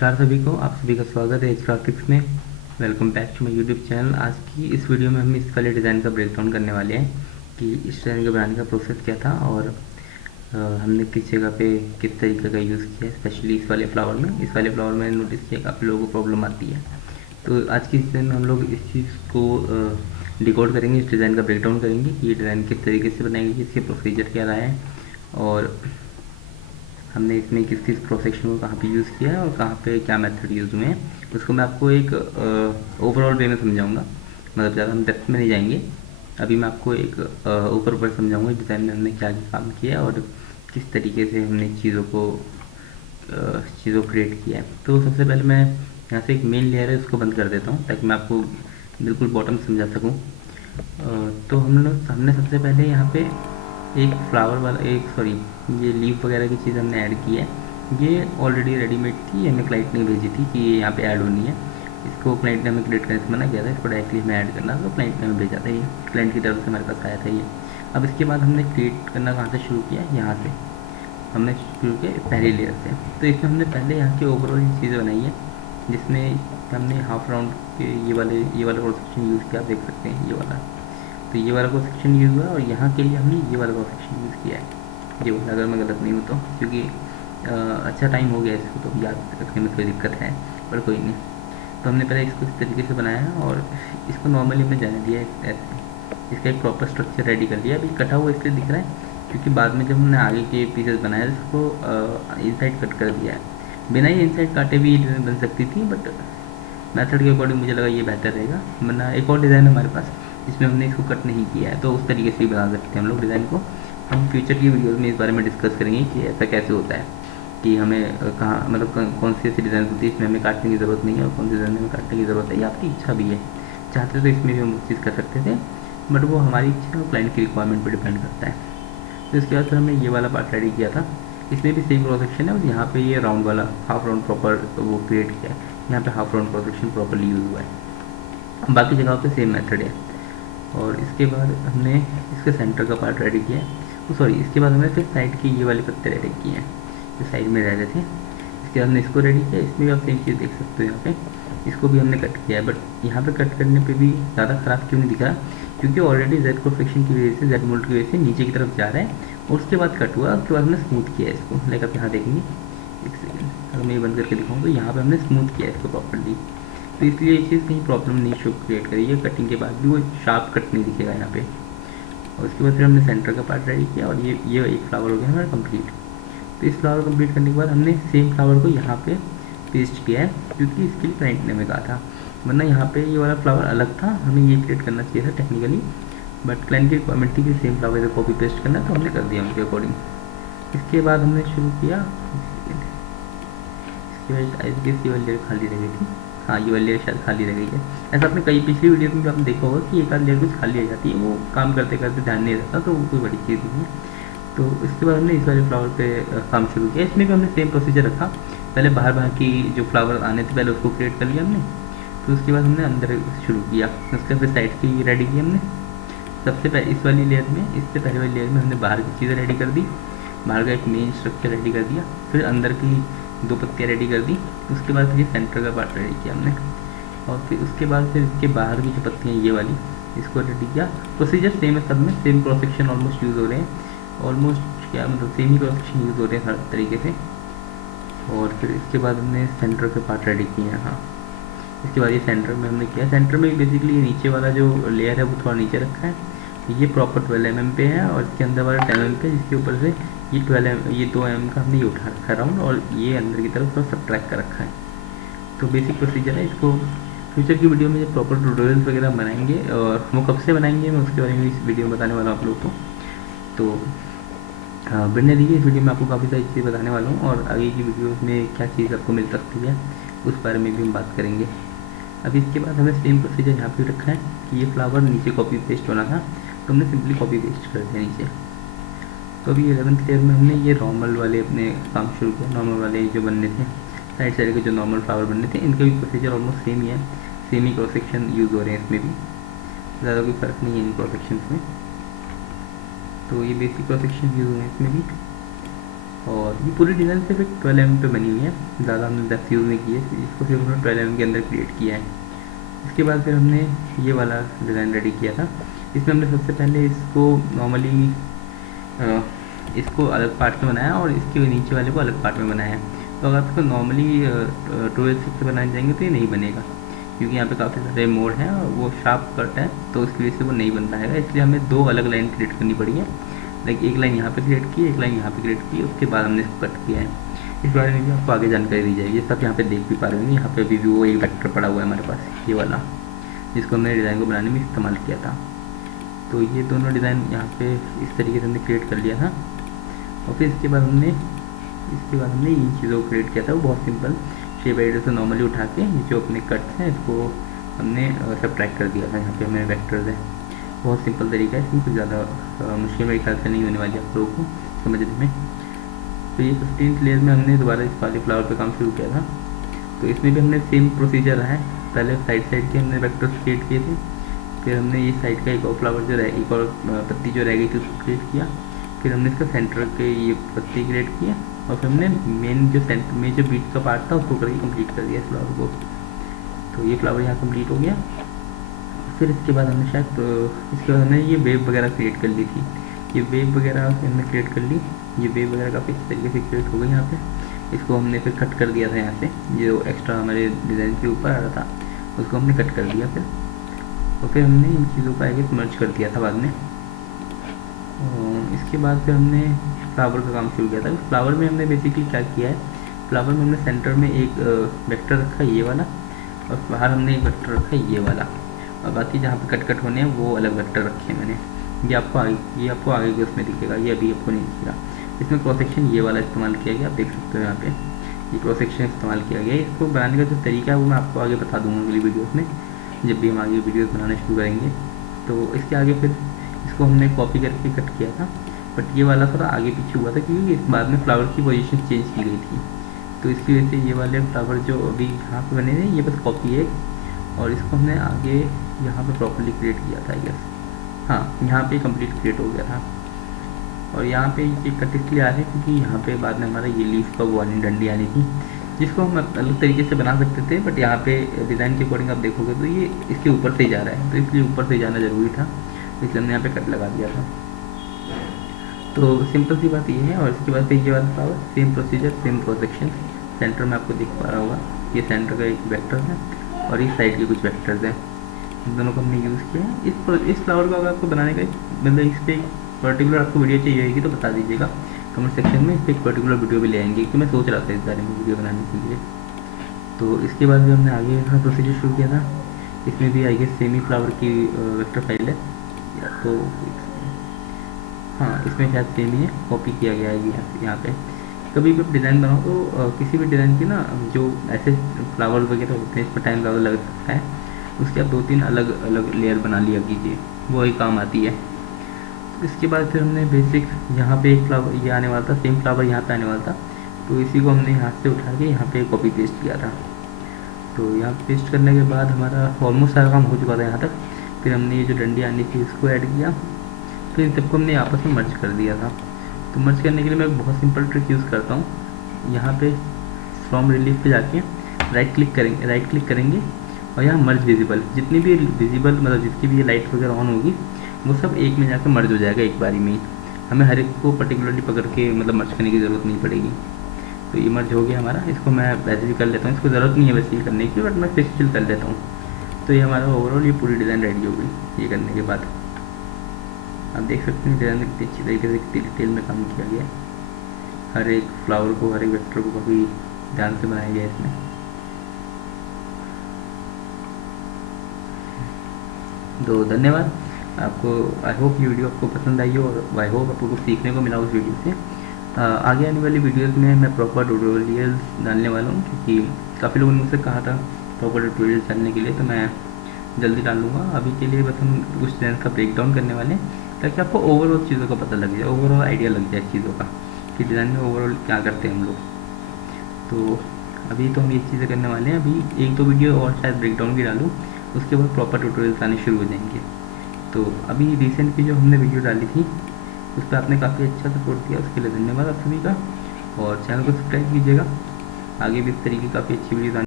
नमस्कार सभी को, आप सभी का स्वागत है एज ग्राफिक्स में। Welcome back to my YouTube channel. आज की इस वीडियो में हम इस वाले डिज़ाइन का ब्रेकडाउन करने वाले हैं कि इस डिज़ाइन के बनाने का प्रोसेस क्या था और हमने किस जगह पे किस तरीके का यूज़ किया है। स्पेशली इस वाले फ्लावर में नोटिस किया काफ़ी लोगों को प्रॉब्लम आती है। तो आज की डिज़ाइन में हम लोग इस चीज़ को डिकोड करेंगे, इस डिज़ाइन का ब्रेकडाउन करेंगे कि ये डिज़ाइन किस तरीके से बनाई गई, इसके प्रोसीजर क्या रहा है और हमने इसमें किस किस क्रॉस सेक्शन को कहाँ पे यूज़ किया है और कहाँ पे क्या मेथड यूज़ हुए हैं, उसको मैं आपको एक ओवरऑल वे में समझाऊंगा। मतलब ज़्यादा हम डेप्थ में नहीं जाएंगे। अभी मैं आपको एक ऊपर ऊपर समझाऊंगा डिज़ाइन में हमने क्या क्या काम किया है और किस तरीके से हमने चीज़ों को क्रिएट किया है। तो सबसे पहले मैं यहाँ से एक मेन लेयर है उसको बंद कर देता हूँ ताकि मैं आपको बिल्कुल बॉटम समझा सकूँ। तो हमने सबसे पहले यहाँ पे एक फ्लावर वाला ये लीफ वगैरह की चीज़ हमने ऐड की है। ये ऑलरेडी रेडीमेड थी, हमें क्लाइंट ने भेजी थी कि ये यहाँ पे ऐड होनी है। इसको क्लाइंट ने हमें क्रिएट करने से मना किया था, इसको डायरेक्टली हमें ऐड करना था, तो क्लाइंट ने हमें भेजा था। ये क्लाइंट की तरफ से हमारे पास आया था ये। अब इसके बाद हमने क्रिएट करना कहाँ से शुरू किया, यहाँ से हमने शुरू किया पहली लेयर से। तो इसमें हमने पहले यहाँ की ओवरऑल चीज़ें बनाई है जिसमें हमने हाफ राउंड के ये वाला क्रॉस सेक्शन यूज़ किया, आप देख सकते हैं ये वाला। तो ये वाला क्रॉस सेक्शन यूज़ हुआ और यहाँ के लिए हमने ये वाला क्रॉस सेक्शन यूज़ किया है, ये वाला, अगर मैं गलत नहीं हूँ तो, क्योंकि अच्छा टाइम हो गया इसको तो याद रखने में थोड़ी दिक्कत है, पर कोई नहीं। तो हमने पहले इसको इस तरीके से बनाया है और इसको नॉर्मली हमने जाने दिया ऐसे। इसका एक प्रॉपर स्ट्रक्चर रेडी कर लिया। अभी कटा हुआ इसलिए दिख रहा है क्योंकि बाद में जब हमने आगे के पीसेस बनाए इसको इनसाइड कट कर दिया है। बिना ही इनसाइड काटे भी ये बन सकती थी, बट मेथड के अकॉर्डिंग मुझे लगा ये बेहतर रहेगा। वरना एक और डिज़ाइन है हमारे पास जिसमें हमने इसको कट नहीं किया है, तो उस तरीके से भी बना सकते हैं हम लोग डिज़ाइन को। हम फ्यूचर की वीडियोस में इस बारे में डिस्कस करेंगे कि ऐसा कैसे होता है, कि हमें कहाँ मतलब कौन सी ऐसी डिज़ाइन होती है इसमें हमें काटने की ज़रूरत नहीं है और कौन सी डिज़ाइन में काटने की ज़रूरत है। ये आपकी इच्छा भी है, चाहते तो इसमें भी हम वो चीज़ कर सकते थे, बट वो हमारी इच्छा और क्लाइंट की रिक्वायरमेंट पर डिपेंड करता है। तो इसके बाद फिर हमने ये वाला पार्ट रेडी किया था। इसमें भी सेम क्रॉस सेक्शन है और यहाँ पे ये राउंड वाला हाफ राउंड प्रॉपर वो क्रिएट किया है। यहाँ पे half round cross section properly use हुआ है। बाकी जगहों पे सेम मेथड है। और इसके बाद हमने इसके सेंटर का पार्ट रेडी किया है। इसके बाद हमने फिर साइड के ये वाले पत्ते रेडी किए हैं जो साइड में रह रहे थे। इसके बाद हमने इसको रेडी किया। इसमें भी आप सेम चीज़ देख सकते हो, यहाँ पे इसको भी हमने कट किया है। बट यहाँ पे कट करने पे भी ज़्यादा ख़राब क्यों नहीं दिख रहा, क्योंकि ऑलरेडी जेड फ्रिक्शन की वजह से, जेड मोल्ड की वजह से नीचे की तरफ जा रहा है और उसके बाद कट हुआ। उसके बाद हमने स्मूथ किया है इसको, लाइक आप यहाँ देखेंगे। एक सेकेंड, अगर मैं ये बंद करके दिखाऊँ तो यहाँ पे हमने स्मूथ किया है इसको प्रॉपर्ली। तो इसलिए ये चीज़ कहीं प्रॉब्लम नहीं शो क्रिएट करेगी, कटिंग के बाद भी वो शार्प कट नहीं दिखेगा यहाँ पे। और उसके बाद फिर हमने सेंटर का पार्ट रेडी किया और ये एक फ्लावर हो गया हमारा कंप्लीट। तो इस फ्लावर कंप्लीट करने के बाद हमने सेम फ्लावर को यहाँ पे पेस्ट किया है, क्योंकि इसके लिए क्लाइंट ने हमें कहा था। वरना यहाँ पे ये वाला फ्लावर अलग था, हमें ये क्रिएट करना चाहिए था टेक्निकली, बट क्लाइंट की रिक्वायरमेंट थी कि सेम फ्लावर को कॉपी पेस्ट करना, तो हमने कर दिया उनके अकॉर्डिंग। इसके बाद हमने शुरू किया, इसकी वजह ये वाली लेयर खाली रह गई थी। हाँ, ये वाली लेयर शायद खाली रह गई है। ऐसा आपने कई पिछली वीडियो में भी आपने देखा होगा कि एक आध लेयर कुछ खाली रह जाती है, वो काम करते करते ध्यान नहीं रहता, तो वो कोई बड़ी चीज़ नहीं है। तो इसके बाद हमने इस वाले फ्लावर पे काम शुरू किया। इसमें भी हमने सेम प्रोसीजर रखा। पहले बाहर की जो फ्लावर आने थे पहले उसको क्रिएट कर लिया हमने। तो उसके बाद हमने अंदर शुरू किया, उसके फिर साइड की रेडी की हमने। सबसे पहले इस वाली लेयर में, इससे पहले वाली लेयर में हमने बाहर की चीज़ें रेडी कर दी, बाहर का एक मेन स्ट्रक्चर रेडी कर दिया, फिर अंदर की 2 पत्तियाँ रेडी कर दी। उसके बाद ये सेंटर का पार्ट रेडी किया हमने और फिर उसके बाद फिर इसके बाहर की जो पत्तियाँ ये वाली, इसको रेडी किया। प्रोसीजर सेम है सब में, same cross section almost use हो रहे हैं, ऑलमोस्ट क्या मतलब सेम ही क्रॉस सेक्शन यूज़ हो रहे हैं हर तरीके से। और फिर इसके बाद हमने सेंटर के पार्ट रेडी किए हैं। हाँ, इसके बाद ये सेंटर में हमने किया। सेंटर में बेसिकली ये नीचे वाला जो लेयर है वो थोड़ा नीचे रखा है, ये प्रॉपर 12 mm पे है और इसके अंदर वाला 10 mm पे, जिसके ऊपर से ये 2 mm का हमने ये उठा रखा है राउंड, और ये अंदर की तरफ थोड़ा सब्ट्रैक्ट कर रखा है। तो बेसिक प्रोसीजर है। इसको फ्यूचर की वीडियो में जब प्रॉपर ट्यूटोरियल्स वगैरह बनाएंगे, और वो कब से बनाएंगे मैं उसके बारे में इस वीडियो में बताने वाला हूँ आप लोग को। तो बनने दीजिए, इस वीडियो में आपको काफ़ी सारी चीज़ें बताने वाला हूँ और आगे की वीडियो में क्या चीज़ आपको मिल सकती है उस बारे में भी हम बात करेंगे। अब इसके बाद हमें सेम प्रोसीजर यहाँ पे रखा है कि ये फ्लावर नीचे कॉपी पेस्ट होना था, तो हमने सिंपली कॉपी पेस्ट कर दिया नीचे। तो अभी 11th लेयर में हमने ये नॉर्मल वाले अपने काम शुरू किया। नॉर्मल वाले जो बनने थे, साइड साइड के जो नॉर्मल फ्लावर बनने थे, इनका भी प्रोसीजर ऑलमोस्ट सेम ही है। सेम ही क्रॉस सेक्शन यूज़ हो रहे हैं इसमें भी, ज़्यादा कोई फ़र्क नहीं है इन क्रॉस सेक्शन में। तो ये बेसिक क्रॉस सेक्शन यूज़ हुए हैं इसमें भी। और ये पूरी डिज़ाइन सिर्फ एक 12 mm पे बनी हुई है, ज़्यादा हमने डेप्थ यूज़ नहीं की है, इसको सिर्फ हमने 12 mm के अंदर क्रिएट किया है। इसके बाद फिर हमने ये वाला डिज़ाइन रेडी किया था। इसमें हमने सबसे पहले इसको नॉर्मली इसको अलग पार्ट में बनाया और इसके नीचे वाले को अलग पार्ट में बनाया। तो अगर आपको नॉर्मली 12 से बनाए जाएंगे तो ये नहीं बनेगा, क्योंकि यहाँ पे काफ़ी सारे मोड़ हैं और वो शार्प कट है, तो उसकी वजह से वो नहीं बन पाएगा। इसलिए हमें दो अलग लाइन क्रिएट करनी पड़ी है। लाइक एक लाइन यहाँ पे क्रिएट की, एक लाइन यहाँ पे क्रिएट की, उसके बाद हमने इसको कट किया है। इस बारे में भी आपको आगे जानकारी दी जाएगी। ये सब यहाँ पे देख भी पा रहे होंगे। यहाँ पे भी वो एक वेक्टर पड़ा हुआ है हमारे पास, ये वाला, जिसको हमने डिज़ाइन को बनाने में इस्तेमाल किया था। तो ये दोनों डिज़ाइन यहाँ पे इस तरीके से हमने क्रिएट कर लिया था। और फिर इसके बाद हमने इन चीज़ों को क्रिएट किया था। वो बहुत सिंपल शेप एडिटर से नॉर्मली उठा के ये जो अपने कट्स हैं इसको हमने सब्ट्रैक्ट कर दिया था। यहाँ पे हमें वेक्टर्स है, बहुत सिंपल तरीका है, इसमें कुछ ज़्यादा मुश्किल मेरे ख्याल से नहीं होने वाली आप लोगों को समझने में। तो ये 15th लेयर में हमने दोबारा इस वाले फ्लावर पे काम शुरू किया था। तो इसमें भी हमने सेम प्रोसीजर रहा है। पहले साइड के हमने वेक्टर्स क्रिएट किए थे, फिर हमने ये साइड का एक और फ्लावर जो रह एक और पत्ती जो रह गई थी उसको क्रिएट किया, फिर हमने इसका सेंटर के ये पत्ती क्रिएट किया, और फिर हमने मेन जो सेंटर में जो बीच का पार्ट था उसको करके कंप्लीट कर दिया इस फ्लावर को। तो ये फ्लावर यहाँ कंप्लीट हो गया। फिर इसके बाद हमने इसके बाद हमने ये वेव वगैरह क्रिएट कर ली थी। ये वेव वगैरह हमने क्रिएट कर ली। ये वेव वगैरह काफ़ी इस तरीके से क्रिएट हो गई यहाँ पे। इसको हमने फिर कट कर दिया था यहाँ से, जो एक्स्ट्रा हमारे डिज़ाइन के ऊपर आ रहा था उसको हमने कट कर दिया फिर। और फिर हमने इन चीज़ों को आगे मर्ज कर दिया था बाद में। इसके बाद फिर हमने फ्लावर का काम शुरू किया था। फ्लावर में हमने बेसिकली क्या किया है, फ्लावर में हमने सेंटर में एक वेक्टर रखा ये वाला, और बाहर हमने एक वेक्टर रखा ये वाला, और बाकी जहाँ पे कट होने हैं वो अलग वेक्टर रखे हैं मैंने। ये आपको आगे के उसमें दिखेगा, ये अभी आपको नहीं दिखेगा। इसमें क्रॉस सेक्शन ये वाला इस्तेमाल किया गया, आप देख सकते हो यहाँ पे ये क्रॉस सेक्शन इस्तेमाल किया गया। इसको बनाने का जो तरीका है वो मैं आपको आगे बता दूँगा अगली वीडियोज़ में, जब भी हम आगे वीडियोज़ बनाना शुरू करेंगे। तो इसके आगे फिर इसको हमने कॉपी करके कट किया था, बट ये वाला थोड़ा आगे पीछे हुआ था क्योंकि इस बाद में फ्लावर की पोजीशन चेंज की गई थी। तो इसकी वजह से ये वाले फ्लावर जो अभी यहाँ पे बने थे ये बस कॉपी है, और इसको हमने आगे यहाँ पे प्रॉपर्ली क्रिएट किया था। यस, हाँ, यहाँ पे कंप्लीट क्रिएट हो गया था। और यहाँ पे ये कट इसलिए आ रहे हैं क्योंकि यहाँ पे बाद में हमारा ये लीफ का वाली डंडी आनी थी, जिसको हम अलग तरीके से बना सकते थे, बट यहाँ पे डिज़ाइन के अकॉर्डिंग आप देखोगे तो ये इसके ऊपर से ही जा रहा है, तो इसलिए ऊपर से जाना ज़रूरी था, इसलिए हमने यहाँ पे कट लगा दिया था। तो सिंपल सी बात ये है। और इसके बाद फिर ये वाला flower same procedure, same cross section. Centre में आपको दिख पा रहा होगा ये सेंटर का एक वेक्टर है और इस साइड के कुछ वेक्टर्स हैं, इन दोनों को हमने यूज़ किया है। इस फ्लावर को अगर आपको बनाने का मतलब इस पर पर्टिकुलर आपको वीडियो चाहिए होगी तो बता दीजिएगा कमेंट सेक्शन में, इस पर एक पर्टिकुलर वीडियो भी ले आएंगे, क्योंकि मैं सोच रहा था इस बारे में वीडियो बनाने के लिए। तो इसके बाद भी हमने आगे का प्रोसीजर शुरू किया था। इसमें भी आई गेस सेम ही फ्लावर की वेक्टर फाइल है, या तो हाँ इसमें शायद सेम ही है, कॉपी किया गया है यहाँ पे। कभी भी डिज़ाइन बनाओ तो किसी भी डिज़ाइन की ना जो ऐसे फ्लावर वगैरह होते हैं इस पर टाइम ज़्यादा लग सकता है, उसके आप 2-3 अलग अलग लेयर बना लिया कीजिए, वो ही काम आती है। इसके बाद फिर हमने बेसिक यहाँ पे एक फ्लावर ये आने वाला था, सेम फ्लावर यहाँ पे आने वाला था, तो इसी को हमने हाथ से उठा के यहाँ पे कॉपी पेस्ट किया था। तो यहाँ पेस्ट करने के बाद हमारा ऑलमोस्ट सारा काम हो चुका था यहाँ तक। फिर हमने ये जो डंडी आनी थी इसको ऐड किया, फिर इन सबको हमने आपस में मर्ज कर दिया था। तो मर्ज करने के लिए मैं बहुत सिंपल ट्रिक यूज़ करता हूँ। यहाँ पे फ्रॉम रिलीफ पे जाके राइट क्लिक करेंगे और यहाँ मर्ज विजिबल, जितनी भी विजिबल मतलब जिसकी भी ये लाइट वगैरह ऑन होगी वो सब एक में जाकर मर्ज हो जाएगा एक बारी में ही। हमें हर एक को पर्टिकुलरली पकड़ के मतलब मर्ज करने की ज़रूरत नहीं पड़ेगी। तो ये मर्ज हो गया हमारा। इसको मैं वैसे भी कर लेता हूँ, इसको ज़रूरत नहीं है वैसे ही करने की, बट मैं फिर स्टिल कर लेता हूँ। तो ये हमारा ओवरऑल ये पूरी डिज़ाइन रेडी हो गई। ये करने के बाद आप देख सकते हैं डिज़ाइन में कितनी अच्छी तरीके से कितनी डिटेल में काम किया गया है। हर एक फ्लावर को, हर एक वेक्टर को काफ़ी ध्यान से बनाया गया है इसमें। तो धन्यवाद आपको। आई होप ये वीडियो आपको पसंद आई हो और आई होप आपको कुछ सीखने को मिला उस वीडियो से। आगे आने वाली वीडियोस में मैं प्रॉपर ट्यूटोरियल्स डालने वाला हूँ, क्योंकि काफ़ी लोगों ने मुझसे कहा था प्रॉपर ट्यूटोरियल्स डालने के लिए, तो मैं जल्दी डाल दूँगा। अभी के लिए बस हम कुछ डिज़ाइन का ब्रेक डाउन करने वाले हैं, ताकि आपको ओवरऑल चीज़ों का पता लग जाए, ओवरऑल आइडिया लग जाए चीज़ों का कि डिज़ाइन में ओवरऑल क्या करते हैं हम लोग। तो अभी तो हम ये चीज़ें करने वाले हैं। अभी 1-2 वीडियो और शायद ब्रेक डाउन की डालूँ, उसके बाद प्रॉपर ट्यूटोरियल्स आने शुरू हो जाएंगे। तो अभी रिसेंट की जो हमने वीडियो डाली थी उस पर आपने काफ़ी अच्छा सपोर्ट दिया, उसके लिए धन्यवाद आप सभी का। और चैनल को सब्सक्राइब कीजिएगा। आगे भी इस तरीके की काफ़ी अच्छी वीडियोज़